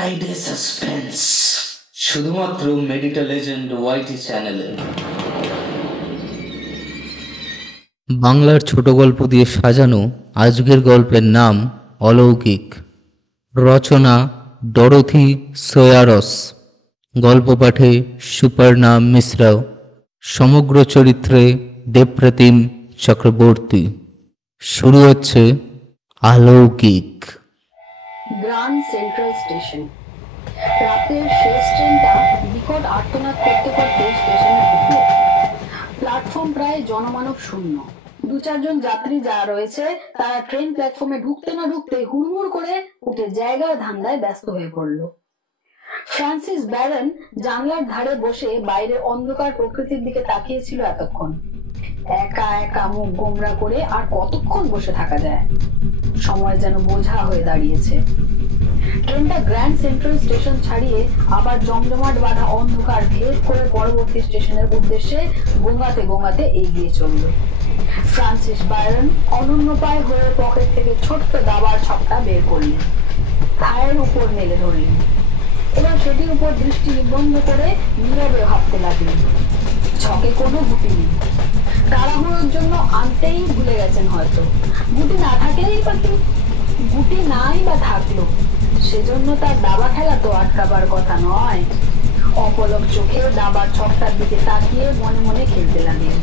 Friday suspense শুধুমাত্র medical agent ওয়াইটি চ্যানেলে। বাংলার ছোট গল্প দিয়ে সাজানো আজকের গল্পের নাম অলৌকিক। রচনা ডরোথি সোয়ারস। গল্প পাঠে সুপর্ণা মিশ্রা। সমগ্র চরিত্রে দেবপ্রতিম চক্রবর্তী। শুরু হচ্ছে অলৌকিক। Grand central station. রাতের শেষ ট্রেনটা বিকট আর্তনাদ করতে করতে স্টেশনে ঢুকলো। প্ল্যাটফর্ম প্রায় জনমানব শূন্য। দু চারজন যাত্রী যারা রয়েছে তারা ট্রেন প্ল্যাটফর্মে ঢুকতে না ঢুকতে হুড়মুড় করে উঠে জায়গার ধান্দায় ব্যস্ত হয়ে পড়লো। ফ্রান্সিস ব্যারন জানলার ধারে বসে বাইরের অন্ধকার প্রকৃতির দিকে তাকিয়েছিল এতক্ষণ। একা একা মুখ গোমরা করে আর কতক্ষণ বসে থাকা যায়? সময় যেন বোঝা হয়ে দাঁড়িয়েছে। ট্রেনটা গ্র্যান্ড সেন্ট্রাল স্টেশন ছাড়িয়ে আবার জমজমাট বাঁধা অন্ধকার ভেদ করে পরবর্তী স্টেশনের উদ্দেশ্যে গোঙাতে গোঙাতে এগিয়ে চলল। ফ্রান্সিস ব্যারন অনন্যপায় হয়ে পকেট থেকে ছোট্ট দাবার ছকটা বের করলেন, থায়ের উপর মেলে ধরলেন। এবার সেটির উপর দৃষ্টি নিবন্ধ করে নীরবে ভাবতে লাগলেন। ছকে কোনো গুটি নেই। তাড়াহুড়োর জন্য আনতেই ভুলে গেছেন হয়তো। গুটি না থাকলেই বা কি? গুটি নাই বা থাকলো, সেজন্য তার দাবা খেলা তো আটকাবার কথা নয়। অপলক চোখে দাবার ছকটার দিকে তাকিয়ে মনে মনে খেলতে লাগলেন।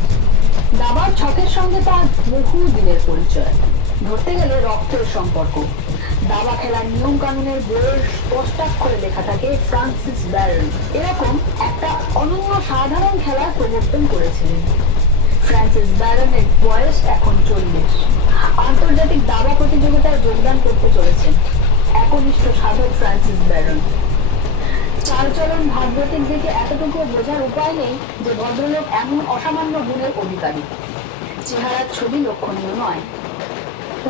দাবার ছকের সঙ্গে তার বহু দিনের পরিচয়, ধরতে গেলে রক্তের সম্পর্ক। দাবা খেলার নিয়ম কানুনের বইয়ের স্পষ্টাক্ষরে লেখা থাকে ফ্রান্সিস ব্যারন এরকম একটা অনন্য সাধারণ খেলার প্রবর্তন করেছিলেন। ফ্রান্সিস ব্যারনের বয়স এখন 40। আন্তর্জাতিক দাবা প্রতিযোগিতায় যোগদান করতে চলেছেন একনিষ্ঠ সাধক ফ্রান্সিস ব্যারন। চালচলন ভাবগতিক দিকে এতটুকু বোঝার উপায় নেই যে ভদ্রলোক এমন অসামান্য গুণের অধিকারী। চেহারার ছবি লক্ষণীয় নয়,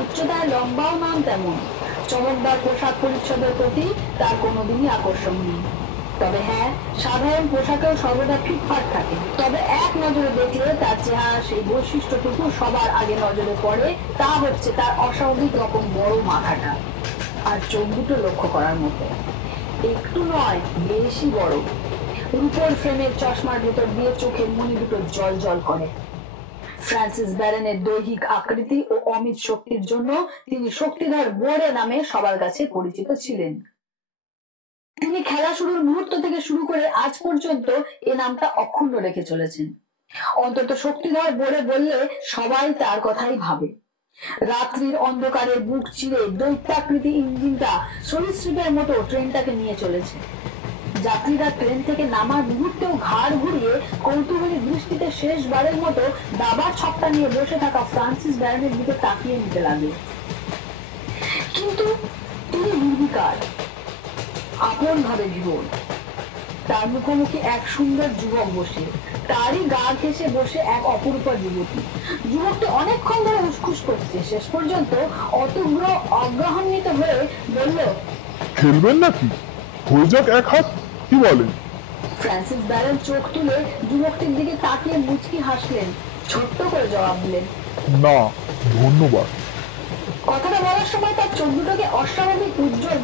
উচ্চতায় লম্বাও নাম তেমন। চমকদার পোশাক পরিচ্ছদের প্রতি তার কোনোদিনই আকর্ষণ নেই। তবে হ্যাঁ, সাধারণ পোশাকেও সর্বদা ফিটফাট থাকে। তবে এক নজরে দেখলে তার চেহারা সেই বৈশিষ্ট্যটুকু সবার আগে নজরে পড়ে, তা হচ্ছে তার অস্বাভাবিক রকম বড় মাথাটা আর চোখ দুটো লক্ষ্য করার মতো। একটু নয়, বেশি বড়। রূপোর ফ্রেমের চশমার ভেতর দিয়ে চোখের মনি দুটো জল জল করে। ফ্রান্সিস ব্যারনের দৈহিক আকৃতি ও অমিত শক্তির জন্য তিনি শক্তিধর বোরে নামে সবার কাছে পরিচিত ছিলেন। তিনি খেলা শুরুর মুহূর্ত থেকে শুরু করে আজ পর্যন্ত এ নামটা অক্ষুণ্ণ রেখে চলেছেন। অন্তত শক্তিধর বোরে বললে সবাই তার কথাই ভাবে। রাত্রির অন্ধকারে বুক চিরে দৈত্যাকৃতি ইঞ্জিনটা সরীসৃপের মতো ট্রেনটাকে নিয়ে চলেছে। যাত্রীরা ট্রেন থেকে নামার মুহূর্তেও ঘাড় ঘুরিয়ে কৌতূহলী দৃষ্টিতে শেষবারের মতো দাবার ছকটা নিয়ে বসে থাকা ফ্রান্সিস ব্যারনের দিকে তাকিয়ে নিতে লাগে। কিন্তু তিনি নির্বিকার, আপন ভাবে বিভোর। তার মুখোমুখি এক সুন্দর যুবক বসে, তারই গা ঘেঁষে বসে এক অপরূপা যুবতী। যুবকটি অনেকক্ষণ ধরে উসখুস করছে, শেষ পর্যন্ত অতীব্র অগ্রহান্বিত হয়ে বলল, খেলবেন নাকি? হয়ে যাক এক হাত, কি বলেন? ফ্রান্সিস ব্যারন চোখ তুলে যুবকটির দিকে তাকিয়ে মুচকি হাসলেন, ছোট্ট করে জবাব দিলেন, না ধন্যবাদ। কথাটা বলার সময় তার চোখ দুটোকে অস্বাভাবিক উজ্জ্বল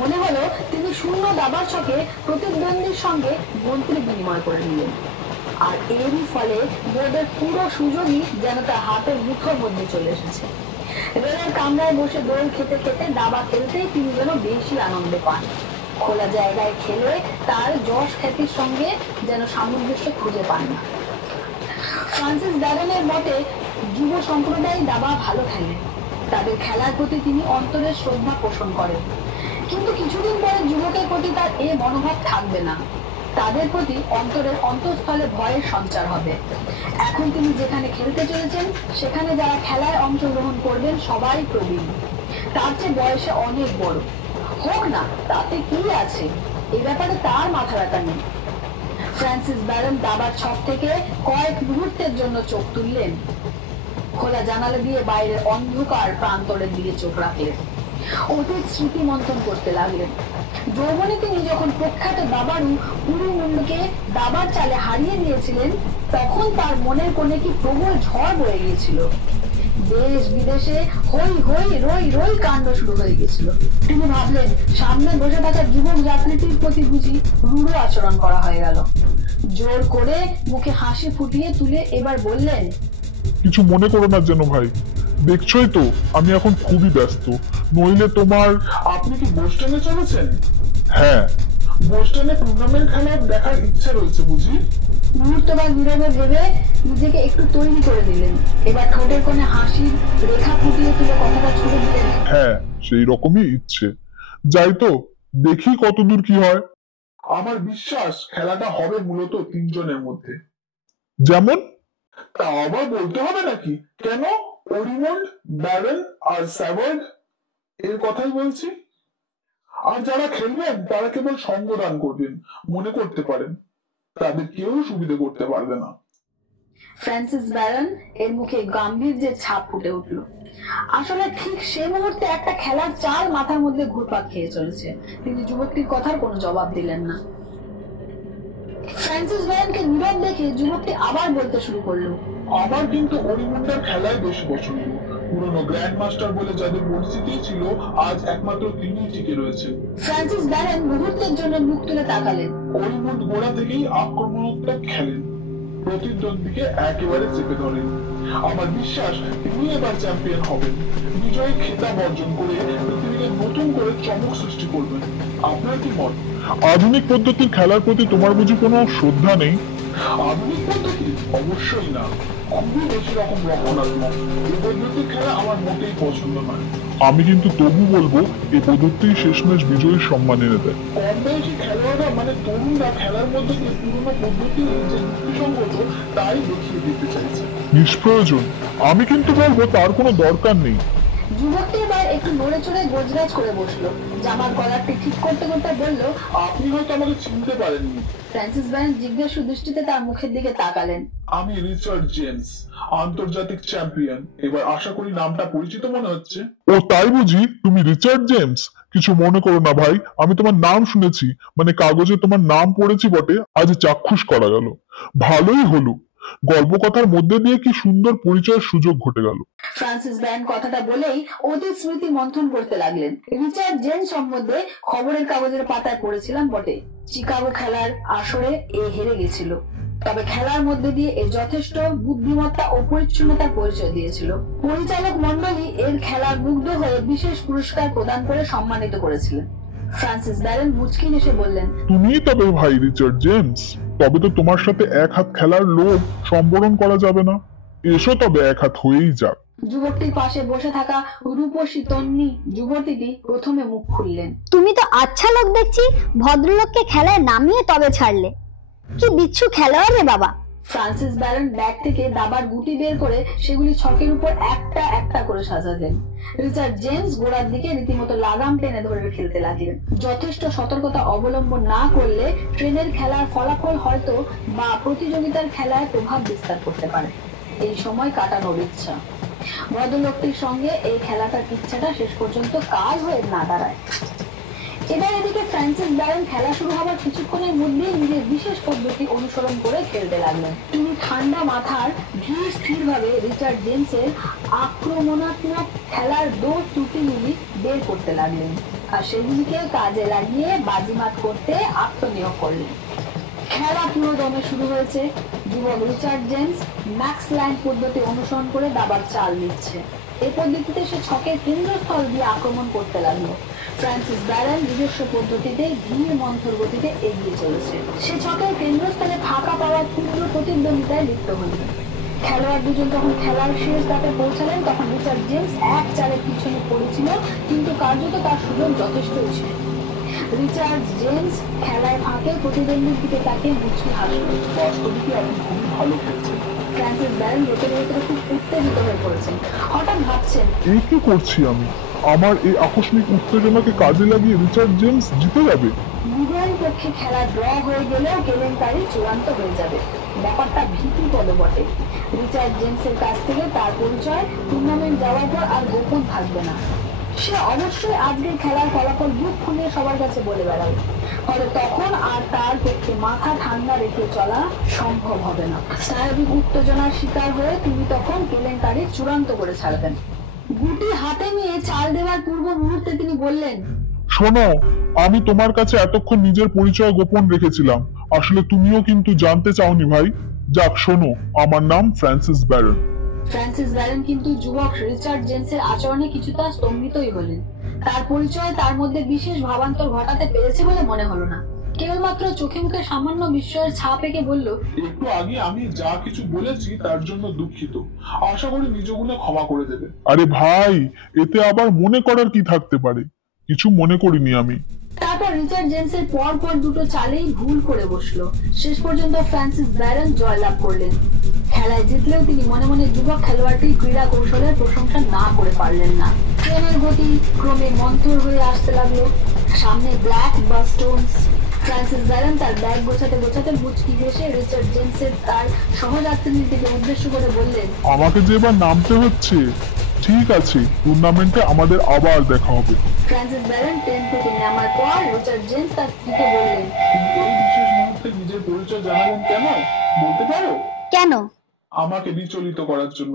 মনে হলো তিনি শূন্য দাবার ছকে প্রতিদ্বন্দ্বীর সঙ্গে মন্ত্রী বিনিময় করে নিলেন। আর এরই ফলে বোর্ডের পুরো সুযোগই যেন তার হাতের মুঠোর মধ্যে চলে এসেছে। রেলের কামরায় বসে দোল খেতে খেতে দাবা খেলতেই তিনি যেন বেশি আনন্দ পান। খোলা জায়গায় খেলে তার যশ খ্যাতির সঙ্গে যেন সামঞ্জস্য খুঁজে পান না। ফ্রান্সিস ব্যারনের মতে যুব সম্প্রদায় দাবা ভালো খেলে, তাদের খেলার প্রতি তিনি অন্তরের শ্রদ্ধা পোষণ করেন। কিন্তু কিছুদিন পরে যুবকের প্রতি তার এ মনোভাব থাকবে না, তাদের প্রতি অন্তরের অন্তঃস্থলে ভয়ের সঞ্চার হবে। এখন তিনি যেখানে খেলতে চলেছেন সেখানে যারা খেলায় অংশগ্রহণ করবেন সবাই প্রবীণ, তার চেয়ে বয়সে অনেক বড়। হোক না, তাতে কি আছে, এ ব্যাপারে তার মাথা ব্যথা নেই। ফ্রান্সিস ব্যারন দাবার ছক থেকে কয়েক মুহূর্তের জন্য চোখ তুললেন, খোলা জানালা দিয়ে বাইরের অন্ধকার প্রান্তরের দিকে চোখ রাখলেন, অতীত স্মৃতি মন্থন করতে লাগলেন। যৌবনে তিনি যখন প্রখ্যাত দাবাড়ু উরুমুন্ডুকে দাবার চালে হারিয়ে দিয়েছিলেন, তখন তার মনের কোণে কি প্রবল ঝড় বয়ে গিয়েছিল। দেশ বিদেশে হই হই রই রই কাণ্ড শুরু হয়ে গেছিল। তিনি ভাবলেন সামনে বসে থাকা যুবক যাত্রীটির প্রতি বুঝি রূঢ় আচরণ করা হয়ে গেল। জোর করে মুখে হাসি ফুটিয়ে তুলে এবার বললেন, কিছু মনে করো না যেন ভাই, দেখছোই তো আমি এখন খুবই ব্যস্ত, নইলে তোমার। আপনি কি বোস্টনে চলেছেন? হ্যাঁ, বোস্টনে টুর্নামেন্ট খেলার দেখার ইচ্ছে রয়েছে বুঝি? মুহূর্তবার নীরবে ভেবে নিজেকে একটু তৈরি করে দিলেন। এবার ঠোঁটের কোণে হাসির রেখা ফুটিয়ে তুলে কথাটা ছুড়ে দিলেন, হ্যাঁ সেই রকমই ইচ্ছে। যাই তো, দেখি কতদূর কি হয়। আমার বিশ্বাস খেলাটা হবে মূলত তিনজনের মধ্যে। যেমন? তা আবার বলতে হবে নাকি? কেন, ওরিমন্ড, ব্যারেন আর স্যাভার্ড এর কথাই বলছি। আর যারা খেলবেন তারা কেবল সঙ্গদান করবেন, মনে করতে পারেন তাদের কেউ সুবিধা করতে পারবে না। ফ্রান্সিস ব্যারন এর মুখে গাম্ভীর্যের ছাপ ফুটে উঠল। আসলে ঠিক সে মুহূর্তে একটা খেলার চাল মাথার মধ্যে ঘুরপাক খেয়ে চলেছে। তিনি যুবকটির কথার কোনো জবাব দিলেন না। ফ্রান্সিস ব্যারনকে নীরব দেখে যুবকটি আবার বলতে শুরু করলো, আমার কিন্তু ওরিমন্ডার খেলায় বেশি পছন্দ। পুরনো গ্র্যান্ড মাস্টার বলে যাদের পরিচিতি ছিল, আজ একমাত্র তিনিই টিকে রয়েছে। ফ্রান্সিস ব্যারন মুহূর্তের জন্য মুখ তুলে তাকালেন। ওরিমন্ড গোড়া থেকেই আক্রমণাত্মক খেলেন, প্রতিদ্বন্দ্বীকে একেবারে চেপে ধরেন। আমার বিশ্বাস তিনি এবার চ্যাম্পিয়ন হবেন, বিজয়ী খেতাব অর্জন করে পৃথিবীকে নতুন করে চমক সৃষ্টি করবেন। আপনার কি মত? আধুনিক পদ্ধতির খেলার প্রতি তোমার বুঝি কোনো শ্রদ্ধা নেই? আধুনিক পদ্ধতি? অবশ্যই না, খুবই বেশি রকম রক্ষণাত্মক। এই পদ্ধতির খেলা আমার মোটেই পছন্দ নয়। আমি কিন্তু তবু বলবো এই পদ্ধতি শেষমেশ বিজয়ীর সম্মান এনে দেয়। কম বয়সী খেলোয়াড়রা মানে তরুণরা খেলার মধ্যে দিয়ে পুরনো পদ্ধতি যে যুক্তিসঙ্গত তাই দেখিয়ে দিতে চাইছে। নিষ্প্রয়োজন। আমি কিন্তু বলবো তার কোনো দরকার নেই। যুবকটি এবার একটু নড়ে চড়ে গোজগাজ করে বসলো। জামার কলারটি ঠিক করতে করতে বলল, আপনি হয়তো আমাকে চিনতে পারেননি। ফ্রান্সিস ব্যারন জিজ্ঞাসু দৃষ্টিতে তার মুখের দিকে তাকালেন। আমি রিচার্ড জেমস, আন্তর্জাতিক চ্যাম্পিয়ন। এবার আশা করি নামটা পরিচিত মনে হচ্ছে। ও তাই বুঝি? তুমি রিচার্ড জেমস? কিছু মনে করো না ভাই, আমি তোমার নাম শুনেছি, মানে কাগজে তোমার নাম পড়েছি বটে, আজ চাক্ষুষ করা গেল। ভালোই হলো, গল্প কথার মধ্যে দিয়ে কি সুন্দর পরিচয়ের সুযোগ ঘটে গেল। ফ্রান্সিস ব্যারন কথাটা বলেই অতীত স্মৃতি মন্থন করতে লাগলেন। রিচার্ড জেমস সম্বন্ধে খবরের কাগজের পাতায় পড়েছিলাম বটে। চিকাগো খেলার আসরে এ হেরে গেছিল, তবে খেলার মধ্যে দিয়ে এ যথেষ্ট বুদ্ধিমত্তা ও পরিচ্ছন্নতার পরিচয় দিয়েছিল। পরিচালক মন্ডলী এর খেলার মুগ্ধ হয়ে বিশেষ পুরস্কার প্রদান করে সম্মানিত করেছিলেন। ফ্রান্সিস ব্যারন মুচকি হেসে বললেন, তুমিই তবে ভাই রিচার্ড জেমস? তবে তো তোমার সাথে এক হাত খেলার লোভ সম্বরণ করা যাবে না। এসো তবে এক হাত হয়েই যাক। যুবকটির পাশে বসে থাকা রূপসী তন্নি যুবতীটি প্রথমে মুখ খুললেন। তুমি তো আচ্ছা লোক দেখছি, ভদ্রলোককে খেলায় নামিয়ে তবে ছাড়লে। কি বিচ্ছু খেলোয়াড় রে বাবা। ফ্রান্সিস ব্যারন ব্যাগ থেকে দাবার গুটি বের করে সেগুলি ছকের উপর একটা একটা করে সাজালেন। রিচার্ড জেমস গোড়ার দিকে রীতিমতো লাগাম টেনে ধরে খেলতে লাগলেন। যথেষ্ট সতর্কতা অবলম্বন না করলে ট্রেনের খেলার ফলাফল হয়তো বা প্রতিযোগিতার খেলায় প্রভাব বিস্তার করতে পারে। এই সময় কাটানোর ইচ্ছা। ভদ্রলোকটির সঙ্গে এই খেলাটার ইচ্ছাটা শেষ পর্যন্ত কাজ হয়ে না দাঁড়ায়। এবার এদিকে ফ্রান্সিস ব্যারন খেলা শুরু হবার কিছুক্ষণের মধ্যেই নিজের বিশেষ পদ্ধতি অনুসরণ করে খেলতে লাগলেন। তিনি ঠান্ডা মাথার ধীর স্থির ভাবে রিচার্ড জেমসের আক্রমণাত্মক খেলার দোষ ত্রুটিগুলি বের করতে লাগলেন আর সেগুলিকে কাজে লাগিয়ে বাজিমাত করতে আত্মনিয়োগ করলেন। খেলা পুরো দমে শুরু হয়েছে। যুবক রিচার্ড জেমস ম্যাক্স লাইন পদ্ধতি অনুসরণ করে দাবার চাল নিচ্ছে। এই পদ্ধতিতে সে ছকের কেন্দ্রস্থল দিয়ে আক্রমণ করতে লাগলো। ফ্রান্সিস ব্যারন নিজস্ব পদ্ধতিতে ধীর মন্থর গতিতে এগিয়ে চলেছে। সে ছকের কেন্দ্রস্থলে ফাঁকা পাওয়ার তীব্র প্রতিদ্বন্দ্বিতায় লিপ্ত হল। খেলোয়াড় দুজন যখন খেলার শেষ ধাপে পৌঁছালেন তখন রিচার্ড জেমস এক চালের পিছনে পড়েছিল, কিন্তু কার্যত তার সুযোগ যথেষ্টই ছিল। রিচার্ড জেমস খেলার ফাঁকে প্রতিদ্বন্দ্বীর দিকে তাকিয়ে মুচকি হাসল। বাস্তবে কি আপনি খুবই ভালো খেলছেন। ফ্রান্সিস ব্যারন ভেতরে ভেতরে খুব উত্তেজিত হয়ে পড়েছেন। হঠাৎ ভাবছেন, এই কি করছি আমি? আমার এই আকস্মিক উত্তেজনাকে কাজে লাগিয়ে রিচার্ড জেমস জিতে যাবে। বিজয়ীর পক্ষে খেলা ড্র হয়ে গেলেও কেলেঙ্কারি চূড়ান্ত হয়ে যাবে। ব্যাপারটা ভীতিপ্রদ বটে। রিচার্ড জেমসের কাছ থেকে তার পরিচয় টুর্নামেন্ট যাওয়ার পর আর গোপন থাকবে না। সে অবশ্যই আজকের খেলার ফলাফল বুক ফুলিয়ে সবার কাছে বলে বেড়াবে, ফলে তখন আর তার পক্ষে মাথা ঠান্ডা রেখে চলা সম্ভব হবে না। স্নায়বিক উত্তেজনার শিকার হয়ে তিনি তখন কেলেঙ্কারি চূড়ান্ত করে ছাড়বেন। গুটি হাতে নিয়ে চাল দেওয়ার পূর্ব মুহূর্তে তিনি বললেন, শোনো, আমি তোমার কাছে এতক্ষণ নিজের পরিচয় গোপন রেখেছিলাম, আসলে তুমিও কিন্তু জানতে চাওনি ভাই। যাক শোনো, আমার নাম ফ্রান্সিস ব্যারন। ফ্রান্সিস ব্যারন কিন্তু যুবক রিচার্ড জেমসের আচরণে কিছুটা স্তম্ভিতই হলেন। তার পরিচয় তার মধ্যে বিশেষ ভাবান্তর ঘটাতে পেরেছে বলে মনে হলো না। কেবলমাত্র চোখে মুখে সামান্য বিস্ময়ের ছাপ এঁকে বলল, একটু আগে আমি যা কিছু বলেছি তার জন্য দুঃখিত, আশা করি নিজ গুণে ক্ষমা করে দেবে। আরে ভাই, এতে আবার মনে করার কি থাকতে পারে, কিছু মনে করিনি আমি। তারপর রিচার্ড জেমসের পর পর দুটো চালেই ভুল করে বসলো। শেষ পর্যন্ত ফ্রান্সিস ব্যারন জয়লাভ করলেন। খেলায় জিতলেও তিনি মনে মনে যুবক খেলোয়াড়টির ক্রীড়া কৌশলের প্রশংসা না করে পারলেন না। ট্রেনের গতি ক্রমে মন্থর হয়ে আসতে লাগলো। সামনে ব্ল্যাক বা স্টোনস। ফ্রান্সিস ব্যারন তার ব্যাগ গোছাতে গোছাতে মুচকি হেসে রিচার্ড জেমসের তার সহযাত্রীদেরকে উদ্দেশ্য করে বললেন, আমাকে যে এবার নামতে হচ্ছে, ঠিক আছে, টুর্নামেন্টে আমাদের আবার দেখা হবে। ফ্রান্সিস ব্যারন ট্রেন থেকে নামার পর রিচার্ড জেমস তার স্ত্রীকে বললেন, এই বিশেষ মুহূর্তে নিজের পরিচয় জানাবেন কেন বলতে পারো? কেন? আমাকে বিচলিত করার জন্য।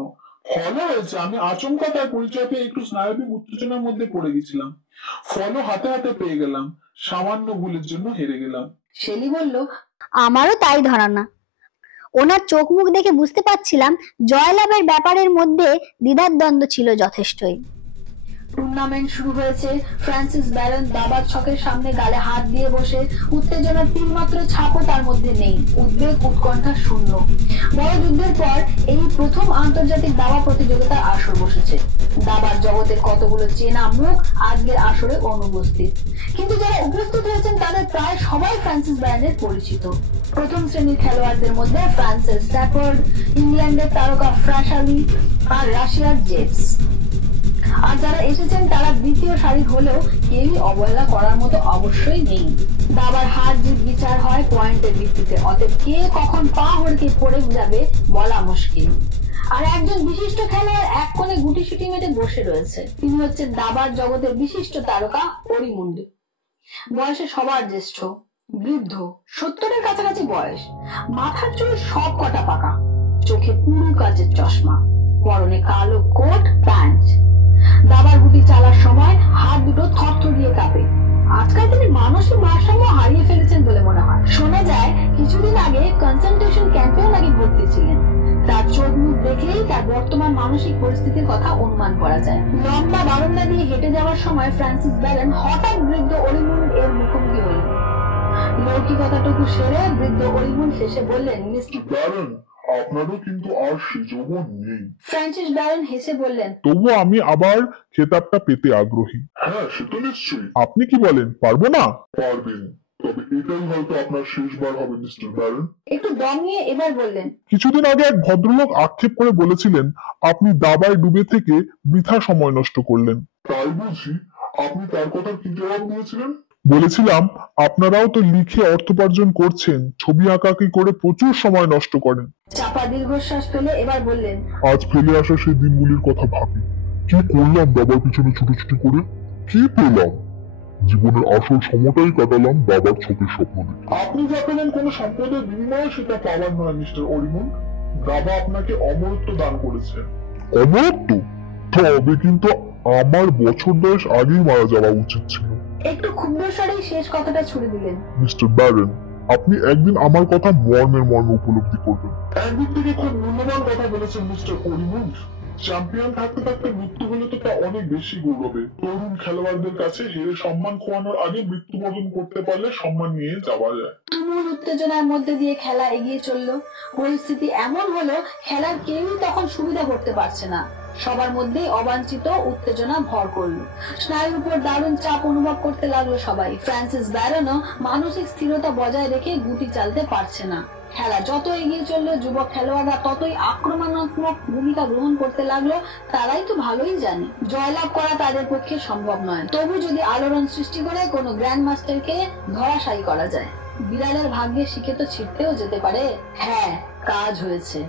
ফলো হয়েছে, আমি আচমকা তার পরিচয় পেয়ে একটু স্নায়বিক উত্তেজনার মধ্যে পড়ে গেছিলাম। ফলো হাতে হাতে পেয়ে গেলাম, সামান্য ভুলের জন্য হেরে গেলাম। শেলি বলল, আমারও তাই ধারণা। ওনার চোখ মুখ দেখে বুঝতে পারছিলাম জয়লাভের ব্যাপারের মধ্যে দ্বিধাদ্বন্দ্ব ছিল যথেষ্টই। টুর্নামেন্ট শুরু হয়েছে। ফ্রান্সিস ব্যারন দাবার ছকের সামনে গালে হাত দিয়ে বসে, উত্তেজনার তিলমাত্র ছাপও তার মধ্যে নেই, উদ্বেগ উৎকণ্ঠা শূন্য। বড় যুদ্ধের পর এই প্রথম আন্তর্জাতিক দাবা প্রতিযোগিতার আসর বসেছে। দাবার জগতের কতগুলো চেনা মুখ আজকের আসরে অনুপস্থিত, কিন্তু যারা উপস্থিত হয়েছেন তাদের প্রায় সবাই ফ্রান্সিস ব্যারনের পরিচিত। প্রথম শ্রেণীর খেলোয়াড়দের মধ্যে ফ্রান্সের স্যাফার্ড, ইংল্যান্ডের তারকা ফ্রাশালি আর রাশিয়ার জেটস। আর যারা এসেছেন তারা দ্বিতীয় সারি হলেও কেউই অবহেলা করার মতো অবশ্যই নেই। দাবার হার জিত বিচার হয় পয়েন্টের ভিত্তিতে, অতএব কে কখন পা হড়কে পড়ে যাবে বলা মুশকিল। আর একজন বিশিষ্ট খেলোয়াড় এক কোণে গুটি সুটি মেটে বসে রয়েছে। তিনি হচ্ছেন দাবার জগতের বিশিষ্ট তারকা অরিমুন্ড। বয়সে সবার জ্যেষ্ঠ, বৃদ্ধ, 70-এর কাছাকাছি বয়স। মাথার চুল সব কটা পাকা, চোখে পুরু কাচের চশমা, পরনে কালো কোট প্যান্ট। দাবার গুটি চালার সময় হাত দুটো থরথরিয়ে কাঁপে। আজকাল তিনি মানসিক ভারসাম্য হারিয়ে ফেলেছেন বলে মনে হয়। শোনা যায় কিছুদিন আগে কনসেন্ট্রেশন ক্যাম্পেও নাকি ভর্তি ছিলেন। তার চোখ মুখ দেখলেই তার বর্তমান মানসিক পরিস্থিতির কথা অনুমান করা যায়। লম্বা বারান্দা দিয়ে হেঁটে যাওয়ার সময় ফ্রান্সিস ব্যারন হঠাৎ বৃদ্ধ অরিমুন্ড এর মুখোমুখি হলেন। লৌকিকতাটুকু সেরে বৃদ্ধ অরিমুন্ড হেসে বললেন, মিস্টার ব্যারন, আপনারও কিন্তু আর সে যৌবন নেই। ফ্রান্সিস ব্যারন হেসে বললেন, তবু আমি আবার খেতাবটা পেতে আগ্রহী। হ্যাঁ, সে তো নিশ্চয়ই। আপনি কি বলেন, পারবো না? পারবেন, তবে এটাই হয়তো আপনার শেষবার হবে মিস্টার ব্যারন। একটু দম নিয়ে এবার বললেন, কিছুদিন আগে এক ভদ্রলোক আক্ষেপ করে বলেছিলেন আপনি দাবায় ডুবে থেকে বৃথা সময় নষ্ট করলেন। তাই বুঝি? আপনি তার কথা কি জবাব দিয়েছিলেন? বলেছিলাম আপনারাও তো লিখে অর্থোপার্জন করছেন, ছবি আঁকাকি করে প্রচুর সময় নষ্ট করেন। চাপা দীর্ঘশ্বাস ফেলে এবার বললেন, আজ ফেলে আসা সেই দিনগুলির কথা ভাবি। কি করলাম দাবার পিছনে ছুটোছুটি করে, কি পেলাম? জীবনের আসল সময়টাই কাটালাম দাবার ছকের স্বপ্ন দেখে। আপনি যা পেলেন কোনো সম্পদের বিনিময়ে সেটা পাওয়ার নয় মিস্টার অরিমুন্ড। দাবা আপনাকে অমরত্ব দান করেছে। অমরত্ব? তবে কিন্তু আমার বছর 10 আগেই মারা যাওয়া উচিত ছিল। একটু ক্ষুব্ধ স্বরেই শেষ কথাটা ছুড়ে দিলেন। মিস্টার ব্যারন, আপনি একদিন আমার কথা মর্মে উপলব্ধি করবেন। একদিক থেকে খুব মূল্যবান কথা বলেছেন মিস্টার অরিমুন্ড। চ্যাম্পিয়ন থাকতে থাকতে মৃত্যু হলে তো তা অনেক বেশি গৌরবে। তরুণ খেলোয়াড়দের কাছে হেরে সম্মান খোয়ানোর আগে মৃত্যুবরণ করতে পারলে সম্মান নিয়ে যাওয়া যায়। তুমুল উত্তেজনার মধ্যে দিয়ে খেলা এগিয়ে চলল। পরিস্থিতি এমন হলো খেলার কেউই তখন সুবিধা করতে পারছে না। সবার মধ্যেই অবাঞ্ছিত উত্তেজনা ভর করলো। স্নায়ুর উপর দারুণ চাপ অনুভব করতে লাগলো সবাই। ফ্রান্সিস ব্যারনও মানসিক স্থিরতা বজায় রেখে গুটি চালতে পারছে না। খেলা যত এগিয়ে চললো যুবক খেলোয়াড়রা ততই আক্রমণাত্মক ভূমিকা গ্রহণ করতে লাগলো। তারাই তো ভালোই জানে জয়লাভ করা তাদের পক্ষে সম্ভব নয়। তবু যদি আলোড়ন সৃষ্টি করে কোনো গ্র্যান্ড মাস্টারকে ধরাশায়ী করা যায়, বিড়ালের ভাগ্যে শিখে তো ছিটতেও যেতে পারে। হ্যাঁ, কাজ হয়েছে।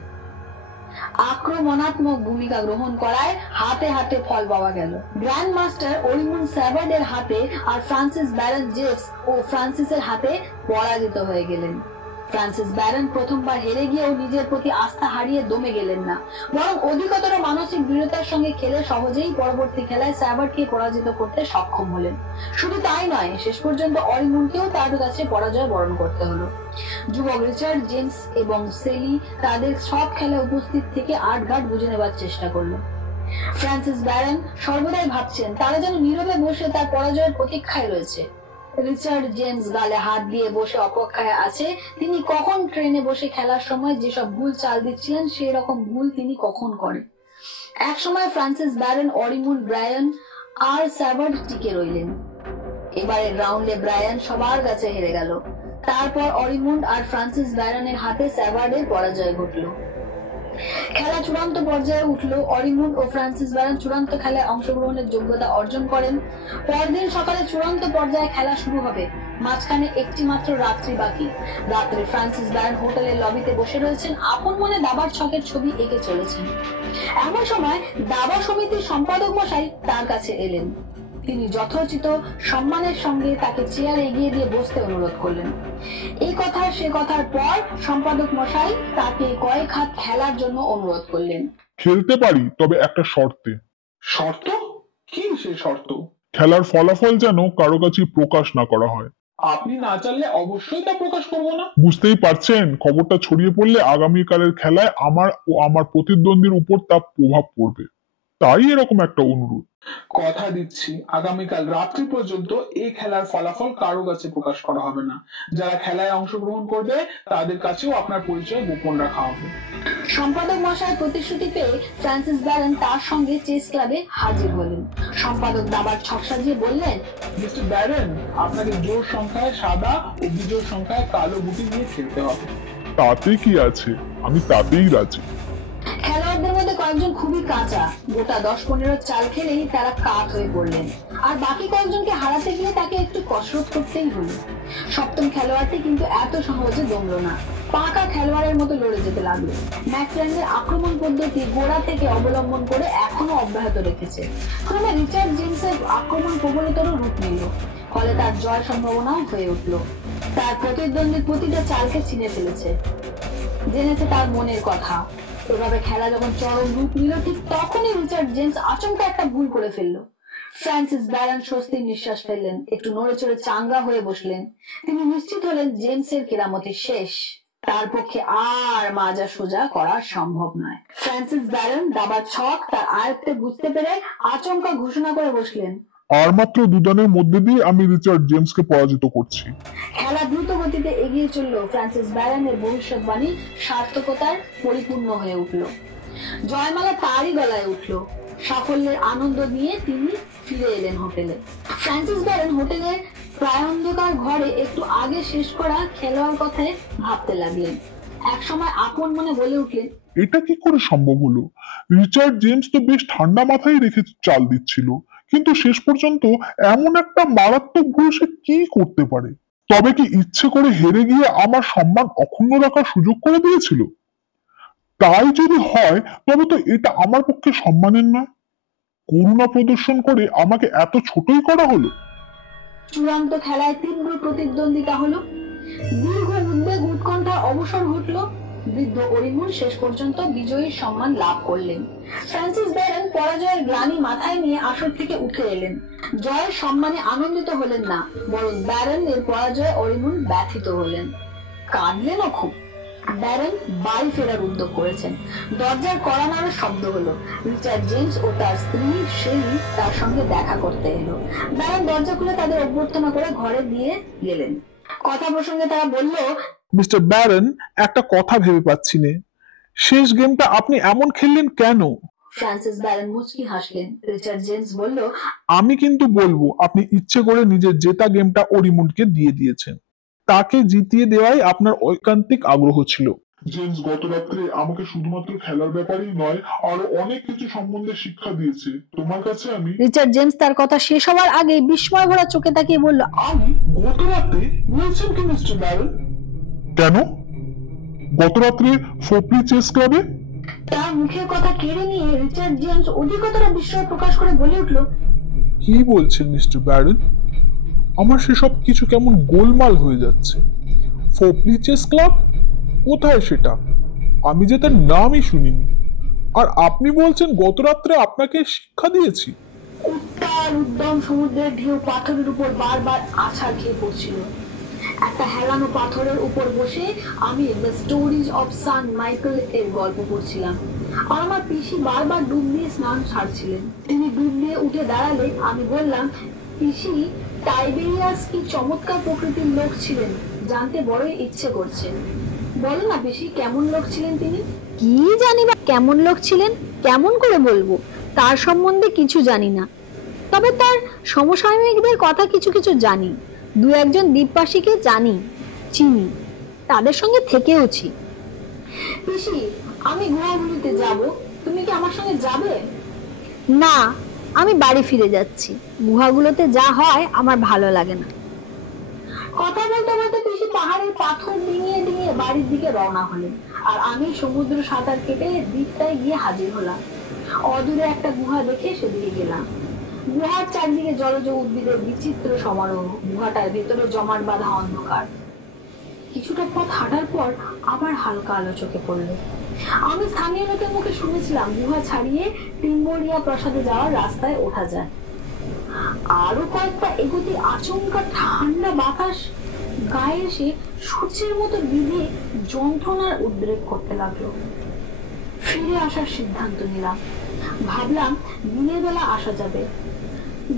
আক্রমণাত্মক ভূমিকা গ্রহণ করায় হাতে হাতে ফল পাওয়া গেল। গ্র্যান্ড মাস্টার অরিমুন্ড স্যাভার্ডের হাতে আর ফ্রান্সিস ব্যারন জেস ও ফ্রান্সিসের হাতে পরাজিত হয়ে গেলেন। ফ্রান্সিস ব্যারন প্রথমবার হেরে গিয়েও নিজের প্রতি আস্থা হারিয়ে দমে গেলেন না, বরং অধিকতর মানসিক দৃঢ়তার সঙ্গে খেলে সহজেই পরবর্তী খেলায় স্যাভার্ডকে পরাজিত করতে সক্ষম হলেন। শুধু তাই নয়, শেষ পর্যন্ত অরিমুন্ডকেও তার কাছে পরাজয় বরণ করতে হলো। যুবক রিচার্ড জেমস এবং সেলি তাদের সব খেলায় উপস্থিত থেকে আটঘাট বুঝে নেবার চেষ্টা করলো। ফ্রান্সিস ব্যারন সর্বদাই ভাবছেন তারা যেন নীরবে বসে তার পরাজয়ের প্রতীক্ষায় রয়েছে। রিচার্ড জেমস গালে হাত দিয়ে বসে অপেক্ষায় আছে তিনি কখন ট্রেনে বসে খেলার সময় যেসব ভুল চাল দিচ্ছিলেন সেই রকম ভুল তিনি কখন করেন। এক সময় ফ্রান্সিস ব্যারন, অরিমুন্ড, ব্রায়ান আর স্যাভার্ড টিকে রইলেন। এবারের রাউন্ডে ব্রায়ান সবার কাছে হেরে গেল। তারপর অরিমুন্ড আর ফ্রান্সিস ব্যারনের হাতে স্যাভার্ডের পরাজয় ঘটল। খেলা চূড়ান্ত পর্যায়ে উঠলো। অরিমুন্ড ও ফ্রান্সিস ব্যারন চূড়ান্ত খেলায় অংশগ্রহণের যোগ্যতা অর্জন করেন। পরদিন সকালে চূড়ান্ত পর্যায়ে খেলা শুরু হবে। মাঝখানে একটি মাত্র রাত্রি বাকি। রাত্রে ফ্রান্সিস ব্যারন হোটেলের লবিতে বসে রয়েছেন, আপন মনে দাবার ছকের ছবি এঁকে চলেছেন। এমন সময় দাবা সমিতির সম্পাদক মশাই তার কাছে এলেন। তিনি যথোচিত সম্মানের সঙ্গে তাকে চেয়ার এগিয়ে দিয়ে বসতে অনুরোধ করলেন। এই কথা সে কথার পর সম্পাদক মশাই তাকে কয়েক হাত খেলার জন্য অনুরোধ করলেন। খেলতে পারি, তবে একটা শর্তে। শর্ত? কি সে শর্ত? খেলার ফলাফল যেন কারো কাছে প্রকাশ না করা হয়। আপনি না চাইলে অবশ্যই তা প্রকাশ করবো না। বুঝতেই পারছেন, খবরটা ছড়িয়ে পড়লে আগামীকালের খেলায় আমার ও আমার প্রতিদ্বন্দ্বীর উপর তা প্রভাব পড়বে, তাই এরকম একটা অনুরোধ। কথা দিচ্ছি আগামীকাল রাত্রি পর্যন্ত এই খেলার ফলাফল কারো কাছে প্রকাশ করা হবে না। যারা খেলায় অংশগ্রহণ করবে তাদের কাছেও আপনার পরিচয় গোপন রাখা হবে। সম্পাদক মশাই প্রতিশ্রুতি পেয়ে ফ্রান্সিস ব্যারন তার সঙ্গে চেস ক্লাবে হাজির হলেন। সম্পাদক দাবার ছক সাজিয়ে বললেন, মিস্টার ব্যারন, আপনাকে জোর সংখ্যায় সাদা ও বিজোড় সংখ্যায় কালো গুটি নিয়ে খেলতে হবে। তাতে কি আছে, আমি তাতেই রাজি। খেলোয়াড়দের মধ্যে কয়েকজন খুবই কাঁচা, গোটা 10-15 চাল খেলেই তারা কাত হয়ে পড়লেন, আর বাকি কয়েকজনকে হারাতে গিয়ে তাকে একটু কসরত করতেই হলো। সপ্তম খেলোয়াড়টি কিন্তু এত সহজে দমল না, পাকা খেলোয়াড়ের মতো লড়ে যেতে লাগলো। ম্যাকল্যান্ডের আক্রমণ পদ্ধতি গোড়া থেকে অবলম্বন করে এখনো অব্যাহত রেখেছে। ক্রমে রিচার্ড জেমসের আক্রমণ প্রবলতর রূপ নিল, ফলে তার জয় সম্ভাবনাও হয়ে উঠল। তার প্রতিদ্বন্দ্বীর প্রতিটা চালকে চিনে ফেলেছে, জেনেছে তার মনের কথা। এভাবে খেলা যখন চরম রূপ নিল, ঠিক তখনই রিচার্ড জেমস আচমকা একটা ভুল করে ফেললো। ফ্রান্সিস ব্যারন স্বস্তির নিঃশ্বাস ফেললেন, একটু নড়ে চড়ে চাঙ্গা হয়ে বসলেন। তিনি নিশ্চিত হলেন জেমসের কেরামতি শেষ, তার পক্ষে আর মাজা সোজা করা সম্ভব নয়। ফ্রান্সিস ব্যারন দাবার ছক তার আয়ত্তে বুঝতে পেরে আচমকা ঘোষণা করে বসলেন, আর মাত্র 2 দানের মধ্যে দিয়ে আমি রিচার্ড জেমসকে পরাজিত করছি। খেলা দ্রুত গতিতে এগিয়ে চলল। ফ্রান্সিস ব্যারনের ভবিষ্যৎবাণী সার্থকতার পরিপূর্ণ হয়ে উঠল। জয়মালা তারই গলায় উঠল। সাফল্যের আনন্দ নিয়ে তিনি ফিরে এলেন হোটেলে। ফ্রান্সিস ব্যারন হোটেলের প্রায়ন্ধকার ঘরে একটু আগে শেষ করা খেলোয়াড় কথায় ভাবতে লাগলেন। এক সময় আপন মনে বলে উঠলেন, এটা কি করে সম্ভব হলো? রিচার্ড জেমস তো বেশ ঠান্ডা মাথায় রেখে চাল দিচ্ছিল, কিন্তু শেষ পর্যন্ত এমন একটা মারাত্মক ভুল সে কি করতে পারে? তবে কি ইচ্ছে করে হেরে গিয়ে আমার সম্মান অক্ষুণ্ণ রাখার সুযোগ করে দিয়েছিল? তাই যদি হয় তবে তো এটা আমার পক্ষে সম্মানের নয়। করুণা প্রদর্শন করে আমাকে এত ছোটই করা হলো। চূড়ান্ত খেলায় তীব্র প্রতিদ্বন্দ্বিতা হলো। দীর্ঘ উদ্বেগ উৎকণ্ঠার অবসর ঘটল। বৃদ্ধ অরিমুন্ড শেষ পর্যন্ত বিজয়ীর সম্মান লাভ করলেন। ফ্রান্সিস ব্যারন পরাজয়ের গ্লানি মাথায় নিয়ে আসর থেকে উঠে এলেন। জয়ের সম্মানে আনন্দিত হলেন না, বরং ব্যারন এর পরাজয়ে অরিমুন্ড ব্যথিত হলেন, কাঁদলেনও খুব। ব্যারন বাড়ি ফেরার উদ্যোগ করেছেন। দরজার কড়া নাড়ার শব্দ হলো। রিচার্ড জেমস ও তার স্ত্রী শেলি তার সঙ্গে দেখা করতে এলো। ব্যারন দরজা খুলে তাদের অভ্যর্থনা করে ঘরে দিয়ে গেলেন। কথা প্রসঙ্গে তারা বলল, মিস্টার ব্যারন, একটা কথা ভেবে পাচ্ছি না, শেষ গেমটা আপনি এমন খেললেন কেন? ফ্রান্সিস ব্যারন মুচকি হাসলেন। রিচার্ড জেমস বলল, আমি কিন্তু বলবো আপনি ইচ্ছে করে নিজের জেতা গেমটা অরিমুন্ডকে দিয়ে দিয়েছেন। তাকে জিতিয়ে দেওয়াই আপনার ঐকান্তিক আগ্রহ ছিল। জেমস গত রাত্রে আমাকে শুধুমাত্র খেলার ব্যাপারেই নয়, আরো অনেক কিছু সম্বন্ধে শিক্ষা দিয়েছে। তোমার কাছে আমি রিচার্ড জেমস তার কথা শেষ হওয়ার আগে বিস্ময় ভরা চোখে তাকিয়ে বলল, আমি গত রাতে বলছেন কি মিস্টার ব্যারন? কেন? গত রাত্রে ফোপলি চেস ক্লাবে তার মুখের কথা কেড়ে নিয়ে রিচার্ড জেমস অধিকতর বিস্ময় প্রকাশ করে বলে উঠল, কি বলছেন মিস্টার ব্যারন? আমার সেসব কিছু কেমন গোলমাল হয়ে যাচ্ছে। ফোপলি চেস ক্লাব? কোথায় সেটা? আমি যে তার নামই শুনিনি। আর আপনি বলছেন গত রাত্রে আপনাকে শিক্ষা দিয়েছি? উত্তাল উদ্যম সমুদ্রের ঢেউ পাথরের উপর বারবার আছাড় খেয়ে পড়ছিল। একটা হেলানো পাথরের উপর বসে আমি the stories of sun Michael এর গল্প পড়ছিলাম, আর আমার পিসি বারবার ডুব দিয়ে স্নান ছাড়ছিলেন। তিনি ডুব দিয়ে উঠে দাঁড়ালে আমি বললাম, পিসি, টাইবেরিয়াস কি চমৎকার প্রকৃতির লোক ছিলেন, জানতে বড়ই ইচ্ছে করছে। বলো না পিসি, কেমন লোক ছিলেন তিনি? কি জানি বা কেমন লোক ছিলেন, কেমন করে বলবো? তার সম্বন্ধে কিছু জানি না, তবে তার সমসাময়িকদের কথা কিছু কিছু জানি। দু একজন দ্বীপবাসীকে জানি, চিনি, তাদের সঙ্গে থেকেওছি। পিসি, আমি গুহাগুলিতে যাব, তুমি কি আমার সঙ্গে যাবে? না, আমি বাড়ি ফিরে যাচ্ছি। গুহাগুলোতে যা হয় আমার ভালো লাগে না। কথা বলতে বলতে পিসি পাহাড়ের পাথর ডিঙিয়ে ডিঙিয়ে বাড়ির দিকে রওনা হলেন, আর আমি সমুদ্র সাঁতার কেটে দ্বীপটায় গিয়ে হাজির হলাম। অদূরে একটা গুহা দেখে সেদিকে গেলাম। গুহার চারদিকে জলজ উদ্ভিদের বিচিত্র সমারোহ, গুহাটার ভেতরে জমাট বাঁধা অন্ধকার। কিছুটা পথ হাঁটার পর আবার হালকা আলো চোখে পড়ল। আমি স্থানীয় লোকের মুখে শুনেছিলাম গুহা ছাড়িয়ে টিম্বরিয়া প্রাসাদে যাওয়ার রাস্তায় ওঠা যায়। আরো কয়েকটা এগোতে আচমকা ঠান্ডা বাতাস গায়ে এসে সূর্যের মতো বিধে যন্ত্রণার উদ্রেক করতে লাগলো। ফিরে আসার সিদ্ধান্ত নিলাম। ভাবলাম দিনের বেলা আসা যাবে।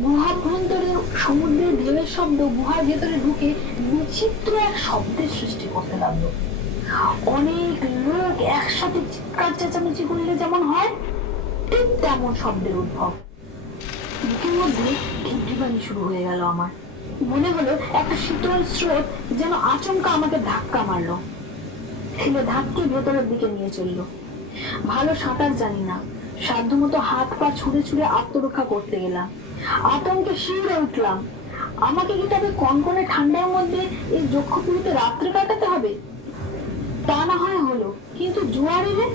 গুহাভ্যন্তরে সমুদ্রের ঢেউয়ের শব্দ গুহার ভেতরে ঢুকে বিচিত্র এক শব্দের সৃষ্টি করতে লাগলো। অনেক লোক একসাথে চিৎকার চেঁচামেচি করলে যেমন হয়, ঠিক তেমন শব্দের উদ্ভব। বুকের মধ্যে ঢিবঢিবানি শুরু হয়ে গেল আমার। মনে হলো একটা শীতল স্রোত যেন আচমকা আমাকে ধাক্কা মারলো, ঠেলে ধাক্কে ভেতরের দিকে নিয়ে চললো। ভালো সাঁতার জানি না, সাধ্যমতো হাত পা ছুঁড়ে ছুঁড়ে আত্মরক্ষা করতে গেলাম। আতঙ্কে শিউরে উঠলাম। আমাকে কি তবে কনকনে ঠান্ডার মধ্যে এই যক্ষপুরীতে রাত্রে কাটাতে হবে? তা না হয় হলো, কিন্তু জোয়ার এলে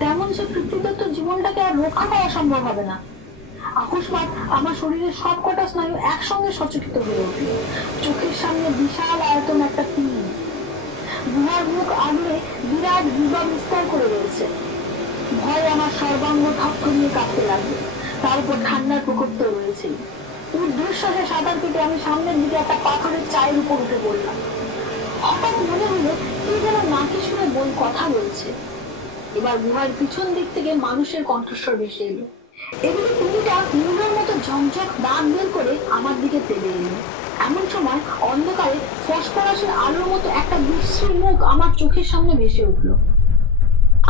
তেমন সে পৃথিবীদত্ত জীবনটাকে আর রক্ষা করা সম্ভব হবে না। আকস্মাৎ আমার শরীরের সব কটা স্নায়ু একসঙ্গে সচকিত হয়ে উঠল। চোখের সামনে বিশাল আয়তন একটা তীর গুহার মুখ আগলে বিরাট বিবাহ বিস্তার করে রয়েছে। ভয় আমার সর্বাঙ্গ থরথরিয়ে কাঁপতে লাগলো। তার উপর ঠান্ডার প্রকোপ তো রয়েছে। ঊর্ধ্বশ্বাসে সাঁতার কেটে আমি সামনের দিকে একটা পাথরের চায়ের উপর উঠে পড়লাম। হঠাৎ মনে হলো কি যেন নাকি শুনে বই কথা বলছে। এবার গুহার পিছন দিক থেকে মানুষের কণ্ঠস্বর ভেসে এলো। এদিকে তিমিটা নীলের মতো ঝকঝক দাঁত বের করে আমার দিকে তেড়ে এলো। এমন সময় অন্ধকারে ফসফরাসের আলোর মতো একটা বিশ্রী মুখ আমার চোখের সামনে ভেসে উঠলো।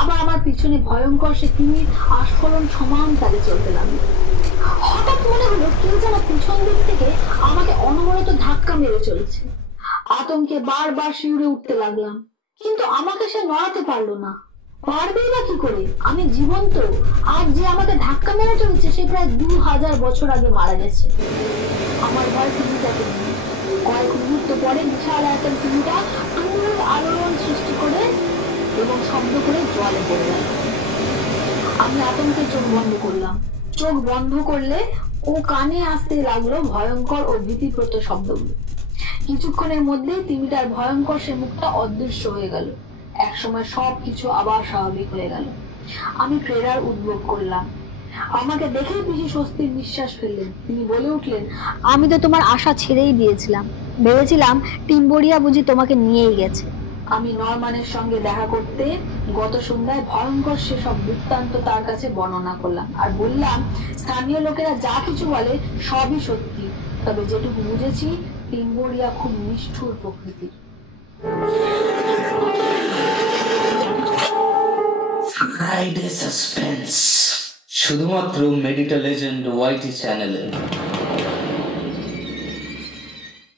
আবার আমার পিছনে ভয়ঙ্কর সে তিমির আস্ফলন সমান তালে চলতে লাগলো। হঠাৎ মনে হলো কেউ যেন পিছন দিক থেকে আমাকে অনবরত ধাক্কা মেরে চলেছে। আতঙ্কে বারবার শিউরে উঠতে লাগলাম, কিন্তু আমাকে সে নড়াতে পারলো না। পারবেই বা কি করে? আমি জীবন্ত। আজ যে আমাকে ধাক্কা মেরে চলেছে সে প্রায় 2000 বছর আগে মারা গেছে। আমার ভয় তিমিটাকে নিয়ে। কয়েক মুহূর্ত পরে বিশাল একটা তিমিটা তুমুল আলোড়ন সৃষ্টি করে এবং শব্দ করে জলে পড়ে গেল। আমি আতঙ্কে চোখ বন্ধ করলাম। চোখ বন্ধ করলে ও কানে আসতে লাগলো ভয়ঙ্কর ও ভীতিপ্রদ শব্দগুলো। কিছুক্ষণের মধ্যেই তিমিটার ভয়ঙ্কর সে মুখটা অদৃশ্য হয়ে গেল। একসময় সবকিছু আবার স্বাভাবিক হয়ে গেল। আমি ফেরার উদ্যোগ করলাম। আমাকে দেখেই পিসি স্বস্তির নিঃশ্বাস ফেললেন। তিনি বলে উঠলেন, আমি তো তোমার আশা ছেড়েই দিয়েছিলাম, ভেবেছিলাম টিম্বরিয়া বুঝি তোমাকে নিয়েই গেছে। আমি নরম্যানের সঙ্গে দেখা করতে গত সন্ধ্যায় ভয়ঙ্কর সেসব বৃত্তান্ত তার কাছে বর্ণনা করলাম, আর বললাম স্থানীয় লোকেরা যা কিছু বলে সবই সত্যি, তবে যেটুকু বুঝেছি টিম্বরিয়া খুব নিষ্ঠুর প্রকৃতির। ফ্রাইডে সাসপেন্স শুধুমাত্র মেডিটা লেজেন্ড ওয়াইটি চ্যানেলে।